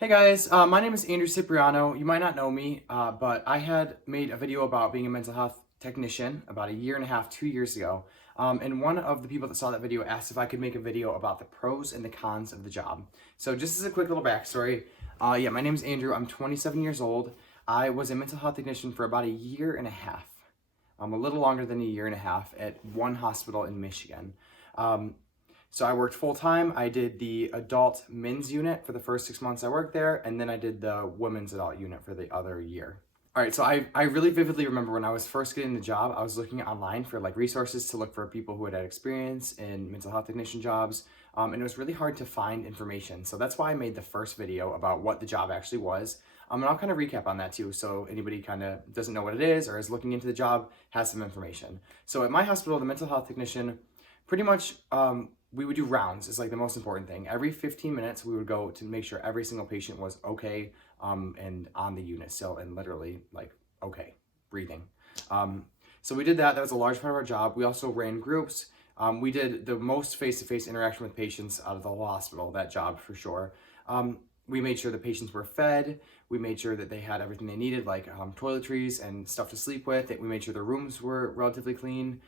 Hey guys, my name is Andrew Cipriano. You might not know me, but I had made a video about being a mental health technician about a year and a half, 2 years ago. And one of the people that saw that video asked if I could make a video about the pros and the cons of the job. So just as a quick little backstory, yeah, my name is Andrew. I'm 27 years old. I was a mental health technician for about a year and a half, a little longer than a year and a half at one hospital in Michigan. Um, so I worked full time. I did the adult men's unit for the first 6 months I worked there, and then I did the women's adult unit for the other year. All right, so I really vividly remember when I was first getting the job, I was looking online for like resources to look for people who had experience in mental health technician jobs, and it was really hard to find information. So that's why I made the first video about what the job actually was. And I'll kind of recap on that too, so anybody kind of doesn't know what it is or is looking into the job has some information. So at my hospital, the mental health technician, pretty much we would do rounds is like the most important thing. Every 15 minutes we would go to make sure every single patient was okay and on the unit still and literally like okay, breathing. So we did that. That was a large part of our job. We also ran groups. We did the most face-to-face interaction with patients out of the whole hospital, that job for sure. We made sure the patients were fed. We made sure that they had everything they needed, like toiletries and stuff to sleep with. We made sure the rooms were relatively clean.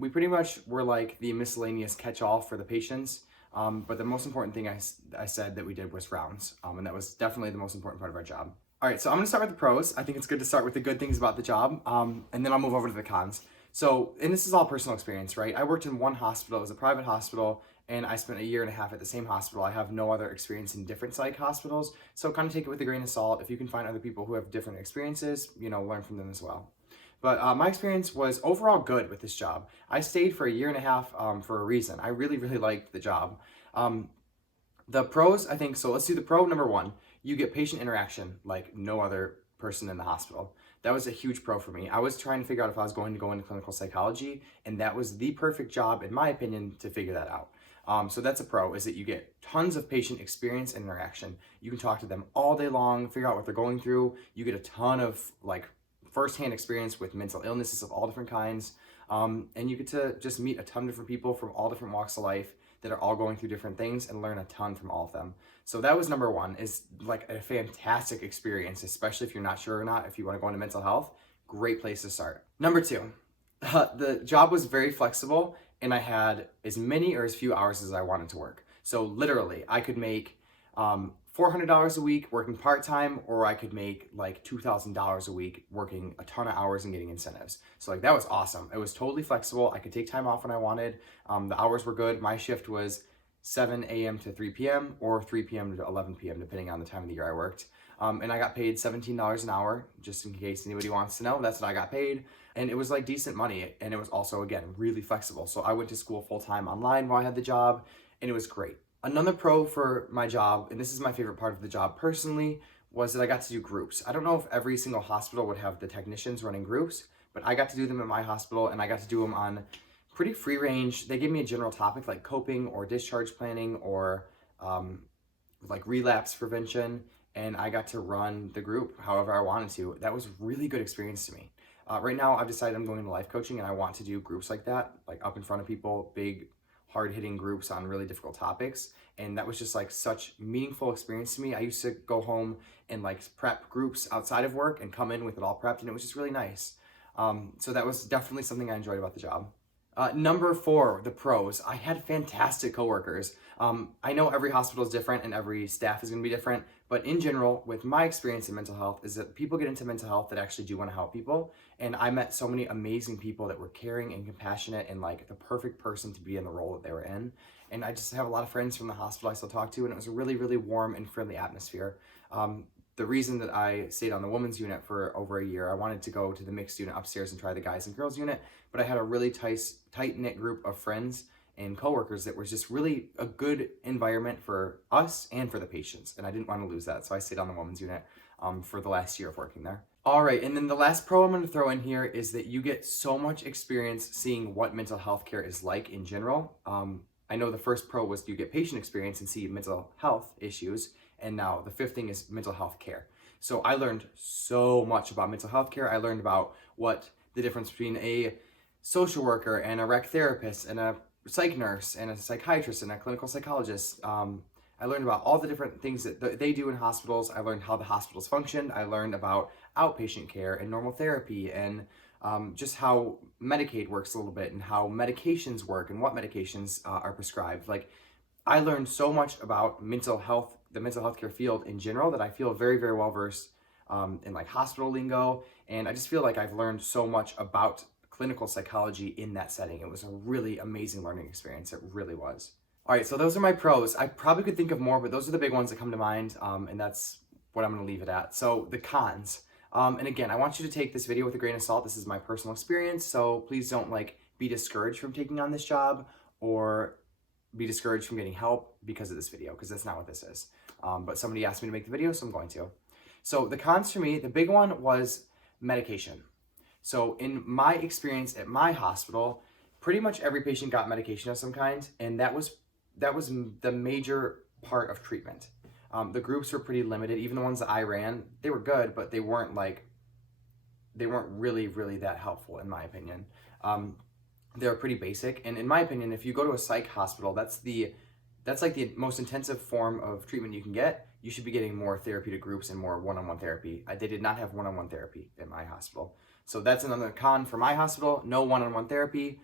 We pretty much were like the miscellaneous catch-all for the patients, but the most important thing I said that we did was rounds, and that was definitely the most important part of our job. All right, so I'm gonna start with the pros. I think it's good to start with the good things about the job, and then I'll move over to the cons. So, and this is all personal experience, right? I worked in one hospital, it was a private hospital, and I spent a year and a half at the same hospital. I have no other experience in different psych hospitals, so kind of take it with a grain of salt. If you can find other people who have different experiences, learn from them as well. But my experience was overall good with this job. I stayed for a year and a half for a reason. I really, really liked the job. The pros, I think, so let's do the pro number one. You get patient interaction like no other person in the hospital. That was a huge pro for me. I was trying to figure out if I was going to go into clinical psychology, and that was the perfect job, in my opinion, to figure that out. So that's a pro, is that you get tons of patient experience and interaction. You can talk to them all day long, figure out what they're going through. You get a ton of like firsthand experience with mental illnesses of all different kinds. And you get to just meet a ton of different people from all different walks of life that are all going through different things and learn a ton from all of them. So that was number one, is like a fantastic experience, especially if you're not sure or not, if you want to go into mental health, great place to start. Number two, the job was very flexible and I had as many or as few hours as I wanted to work. So literally I could make $400 a week working part-time, or I could make like $2,000 a week working a ton of hours and getting incentives. So like that was awesome. It was totally flexible. I could take time off when I wanted. The hours were good. My shift was 7 a.m. to 3 p.m. or 3 p.m. to 11 p.m. depending on the time of the year I worked. And I got paid $17 an hour, just in case anybody wants to know. That's what I got paid. And it was like decent money. And it was also, again, really flexible. So I went to school full-time online while I had the job, and it was great. Another pro for my job, and this is my favorite part of the job personally, was that I got to do groups. I don't know if every single hospital would have the technicians running groups, but I got to do them at my hospital, and I got to do them on pretty free range. They gave me a general topic like coping or discharge planning or like relapse prevention, and I got to run the group however I wanted to. That was a really good experience to me. Right now, I've decided I'm going into life coaching, and I want to do groups like that, like up in front of people, big, hard-hitting groups on really difficult topics, and that was just like such meaningful experience to me. I used to go home and like prep groups outside of work and come in with it all prepped, and it was just really nice. So that was definitely something I enjoyed about the job. Number four, the pros. I had fantastic coworkers. I know every hospital is different and every staff is going to be different, but in general, with my experience in mental health, is that people get into mental health that actually do want to help people. And I met so many amazing people that were caring and compassionate and like the perfect person to be in the role that they were in. And I just have a lot of friends from the hospital I still talk to, and it was a really, really warm and friendly atmosphere. The reason that I stayed on the women's unit for over a year, I wanted to go to the mixed unit upstairs and try the guys and girls unit, but I had a really tight-knit group of friends and coworkers that was just really a good environment for us and for the patients, and I didn't want to lose that, so I stayed on the women's unit for the last year of working there. All right, and then the last pro I'm going to throw in here is that you get so much experience seeing what mental health care is like in general. I know the first pro was you get patient experience and see mental health issues, and now the fifth thing is mental health care. So I learned so much about mental health care. I learned about what the difference between a social worker and a rec therapist and a psych nurse and a psychiatrist and a clinical psychologist. I learned about all the different things that they do in hospitals. I learned how the hospitals functioned. I learned about outpatient care and normal therapy, and just how Medicaid works a little bit, and how medications work and what medications are prescribed. Like, I learned so much about mental health, the mental health care field in general, that I feel very, very well versed in like hospital lingo. And I just feel like I've learned so much about clinical psychology in that setting. It was a really amazing learning experience. It really was. All right, so those are my pros. I probably could think of more, but those are the big ones that come to mind, and that's what I'm gonna leave it at. So the cons. And again, I want you to take this video with a grain of salt. This is my personal experience, so please don't like be discouraged from taking on this job, or be discouraged from getting help because of this video, because that's not what this is. But somebody asked me to make the video, so I'm going to. So the cons for me, the big one was medication. So in my experience at my hospital, pretty much every patient got medication of some kind, and that was the major part of treatment. The groups were pretty limited. Even the ones that I ran, they were good, but they weren't really, really that helpful in my opinion. They're pretty basic, and in my opinion, if you go to a psych hospital, that's like the most intensive form of treatment you can get. You should be getting more therapeutic groups and more one-on-one therapy. They did not have one-on-one therapy at my hospital. So that's another con for my hospital, no one-on-one therapy.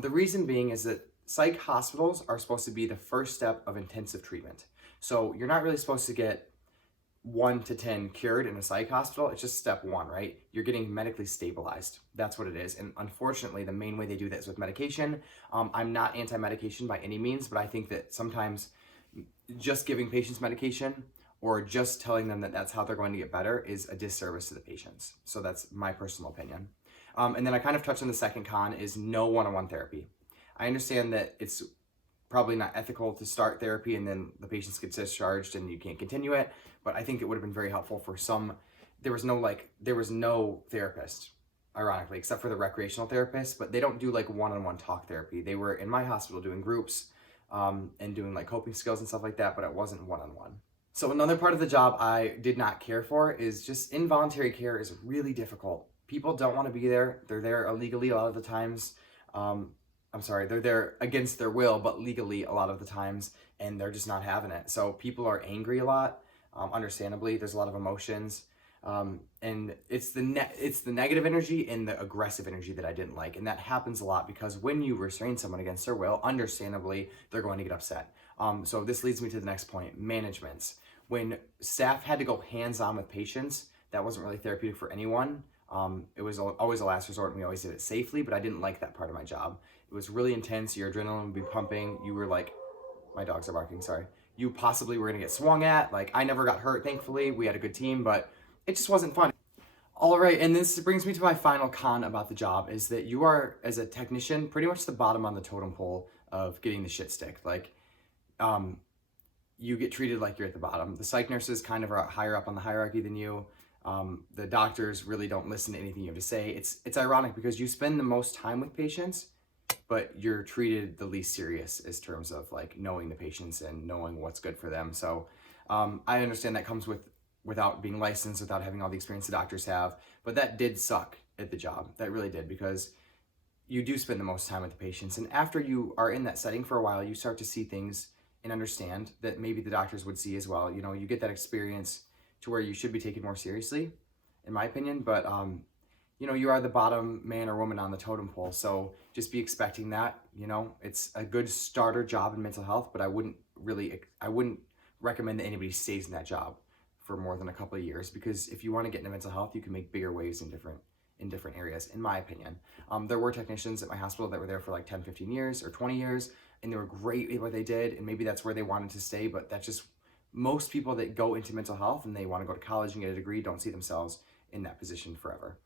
The reason being is that psych hospitals are supposed to be the first step of intensive treatment. So you're not really supposed to get 1 to 10 cured in a psych hospital. It's just step 1, right? You're getting medically stabilized. That's what it is. And unfortunately, the main way they do that is with medication. I'm not anti-medication by any means, but I think that sometimes just giving patients medication or just telling them that that's how they're going to get better is a disservice to the patients. So that's my personal opinion. And then I kind of touched on the second con is no one-on-one therapy. I understand that it's probably not ethical to start therapy and then the patients get discharged and you can't continue it, but I think it would have been very helpful for some. There was no therapist, ironically, except for the recreational therapist, but they don't do like one-on-one talk therapy. They were in my hospital doing groups and doing like coping skills and stuff like that, but it wasn't one-on-one. So another part of the job I did not care for is just involuntary care is really difficult. People don't want to be there. They're there illegally a lot of the times. They're there against their will, but legally a lot of the times, and they're just not having it. So people are angry a lot, understandably. There's a lot of emotions, and it's the negative energy and the aggressive energy that I didn't like, and that happens a lot because when you restrain someone against their will, understandably, they're going to get upset. So this leads me to the next point, management. When staff had to go hands-on with patients, that wasn't really therapeutic for anyone. It was always a last resort, and we always did it safely, but I didn't like that part of my job. It was really intense. Your adrenaline would be pumping. You were like, my dogs are barking, sorry. You possibly were gonna get swung at. Like, I never got hurt, thankfully. We had a good team, but it just wasn't fun. All right, and this brings me to my final con about the job, is that you are, as a technician, pretty much the bottom on the totem pole of getting the shit stick. Like, you get treated like you're at the bottom. The psych nurses kind of are higher up on the hierarchy than you. The doctors really don't listen to anything you have to say. It's ironic because you spend the most time with patients, but you're treated the least serious in terms of like knowing the patients and knowing what's good for them. So I understand that comes without being licensed, without having all the experience the doctors have, but that did suck at the job. That really did, because you do spend the most time with the patients. And after you are in that setting for a while, you start to see things and understand that maybe the doctors would see as well. You know, you get that experience to where you should be taken more seriously, in my opinion, but you know, you are the bottom man or woman on the totem pole, so just be expecting that. You know, it's a good starter job in mental health, but I wouldn't recommend that anybody stays in that job for more than a couple of years, because if you want to get into mental health, you can make bigger waves in different areas, in my opinion. There were technicians at my hospital that were there for like 10, 15 years or 20 years, and they were great at what they did, and maybe that's where they wanted to stay, but that's just, most people that go into mental health and they want to go to college and get a degree don't see themselves in that position forever.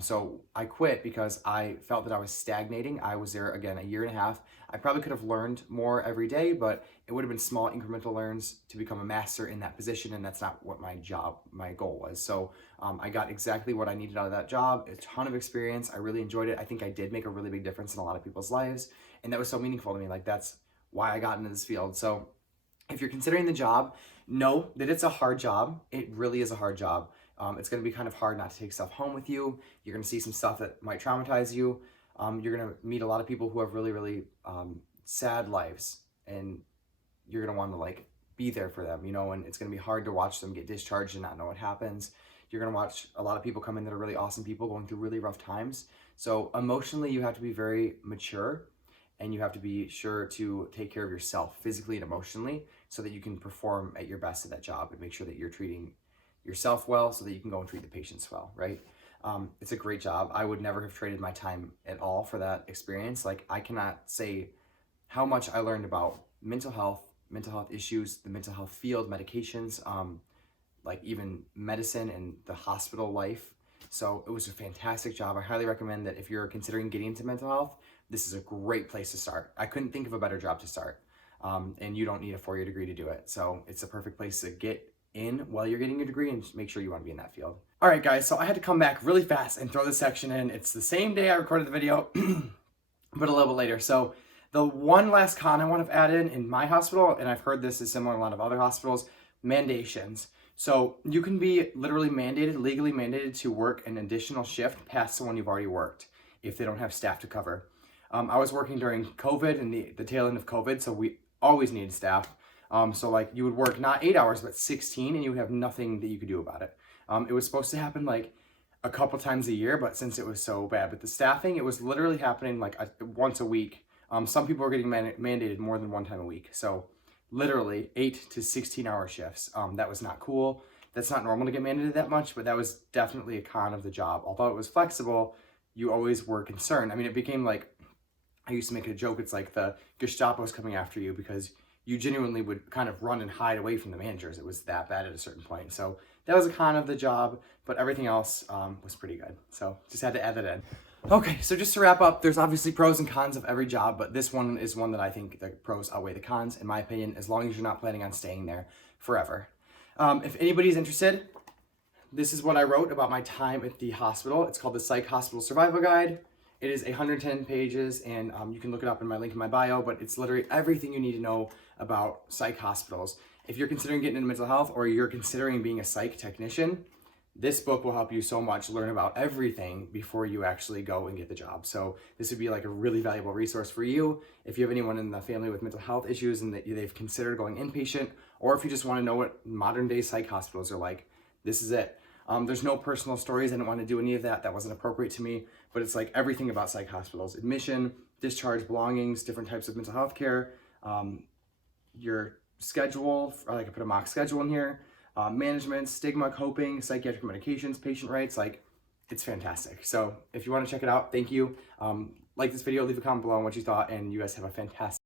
So I quit because I felt that I was stagnating. I was there, again, a year and a half. I probably could have learned more every day, but it would have been small incremental learns to become a master in that position, and that's not what my goal was. So I got exactly what I needed out of that job, a ton of experience. I really enjoyed it. I think I did make a really big difference in a lot of people's lives, and that was so meaningful to me. Like, that's why I got into this field. So if you're considering the job, know that it's a hard job. It really is a hard job. It's going to be kind of hard not to take stuff home with you. You're going to see some stuff that might traumatize you. You're going to meet a lot of people who have really, really sad lives, and you're going to want to like be there for them, you know, and it's going to be hard to watch them get discharged and not know what happens. You're going to watch a lot of people come in that are really awesome people going through really rough times. So emotionally, you have to be very mature, and you have to be sure to take care of yourself physically and emotionally so that you can perform at your best at that job and make sure that you're treating yourself well so that you can go and treat the patients well, right? It's a great job. I would never have traded my time at all for that experience. Like, I cannot say how much I learned about mental health issues, the mental health field, medications, like even medicine and the hospital life. So it was a fantastic job. I highly recommend that if you're considering getting into mental health, this is a great place to start. I couldn't think of a better job to start. And you don't need a 4-year degree to do it. So it's a perfect place to get in while you're getting your degree and just make sure you want to be in that field. All right, guys, so I had to come back really fast and throw this section in. It's the same day I recorded the video, but a little bit later. So the one last con I want to add in my hospital, and I've heard this is similar in a lot of other hospitals, mandations. So you can be literally mandated, legally mandated to work an additional shift past the one you've already worked if they don't have staff to cover. I was working during COVID and the tail end of COVID, so we always needed staff. So like you would work not 8 hours, but 16, and you would have nothing that you could do about it. It was supposed to happen like a couple times a year, but since it was so bad with the staffing, it was literally happening like once a week. Some people were getting mandated more than one time a week. So literally 8 to 16 hour shifts. That was not cool. That's not normal to get mandated that much, but that was definitely a con of the job. Although it was flexible, you always were concerned. I mean, it became like, I used to make a joke, it's like the Gestapo's coming after you because you genuinely would kind of run and hide away from the managers. It was that bad at a certain point. So that was a con of the job, but everything else was pretty good. So just had to add that in. Okay, so just to wrap up, there's obviously pros and cons of every job, but this one is one that I think the pros outweigh the cons, in my opinion, as long as you're not planning on staying there forever. If anybody's interested, this is what I wrote about my time at the hospital. It's called the Psych Hospital Survival Guide. It is 110 pages, and you can look it up in my link in my bio, but it's literally everything you need to know about psych hospitals. If you're considering getting into mental health or you're considering being a psych technician, this book will help you so much learn about everything before you actually go and get the job. So this would be like a really valuable resource for you if you have anyone in the family with mental health issues and that they've considered going inpatient, or if you just want to know what modern day psych hospitals are like, this is it. There's no personal stories. I didn't want to do any of that. That wasn't appropriate to me, but it's like everything about psych hospitals: admission, discharge, belongings, different types of mental health care, your schedule, like I put a mock schedule in here, management, stigma, coping, psychiatric medications, patient rights. Like, it's fantastic. So if you want to check it out, thank you. Like this video, leave a comment below on what you thought, and you guys have a fantastic